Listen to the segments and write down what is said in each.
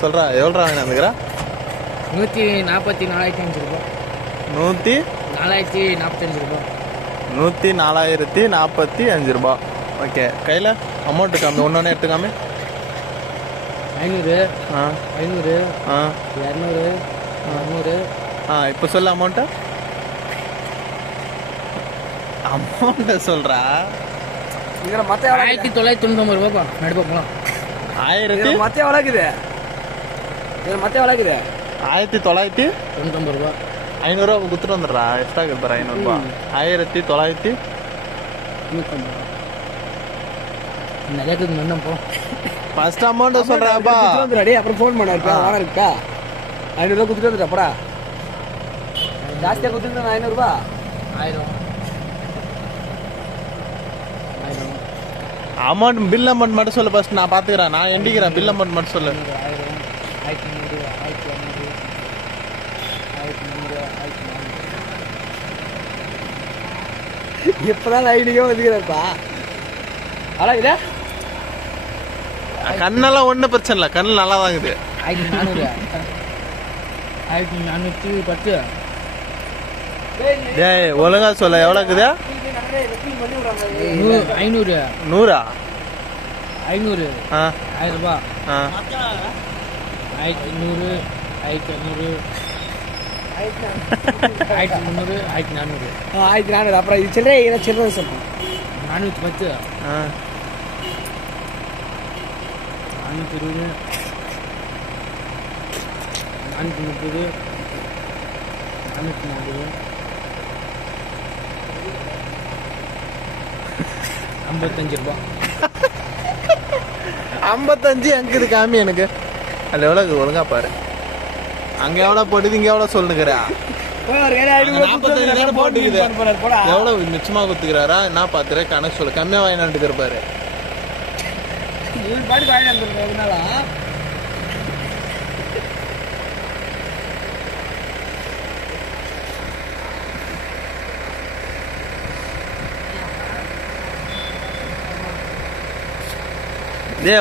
சொல்கிறா எவ்வளோ வாங்கினாந்துக்கிறா? 144,500 ரூபாய். 104,045 ரூபாய். 104,045 ரூபா. ஓகே, கையில் அமௌண்ட்டு காமி, ஒன்று எடுத்துக்காமி. 500, 500, 200, 300. இப்போ சொல்ல அமௌண்ட்டை. அமௌண்ட்டை சொல்கிறா. 1999 ரூபாப்பா. நடுப்பா போகலாம். 1000 மற்ற வளர்க்குது. மற்ற வளர்க்குது 1999 ரூபா. 500 கொடுத்துட்டு வந்துடுறா. எக்ஸ்ட்ரா கொடுத்துறா 500 ரூபா. 1999. நிறைய மண்ணம் போ. ஃபர்ஸ்ட் அமௌண்ட் சொல்றாப்பா. அப்புறம் ஃபோன் பண்ணா இருக்கா 500 ரூபா கொடுத்துட்டு வந்துட்டா. ஜாஸ்தியாக கொடுத்துருந்தா 500 ரூபா. 1000 அமௌண்ட் பில் அமௌண்ட் மட்டும் சொல்லு ஃபர்ஸ்ட். நான் பாத்துக்கிறேன், நான் எண்டிக்கிறேன். பில் அமௌண்ட் மட்டும் சொல்லு. 1000, 1500, 1200, 1300, 1400. எப்பதான் லைனுக்கே வந்துக்கிறப்பா. அழகுதா கண்ணெல்லாம் ஒன்றும் பிரச்சனை இல்லை. கண்ணு நல்லா தான் இருக்குது. 1400, 1410. டேய் ஒழுங்கா சொல்ல, எவ்வளோ இருக்குது? 500. 100? 500. 1000 ரூபா. 1100, 1500, 1300, 1400. 1400. அப்புறம் இது சில்லறை சில்லறை சொல்லுங்க. 410, 420, 430, 440, 55 ரூபா. 55 அங்கே இது காமி எனக்கு. அதில் எவ்வளோ இருக்குது ஒழுங்கா பாரு. அங்கே எவ்வளோ போட்டுது, இங்கே எவ்வளோ சொல்லுங்கிறா. 45 போட்டுக்குது. எவ்வளோ மிச்சமாக குத்துக்கிறாரா என்ன பார்த்துற? கணக்கு சொல்லு. கம்மியாக வாங்கிட்டு இருப்பாரு.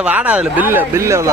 வாடா, அதில் பில்லு எவ்வளோ?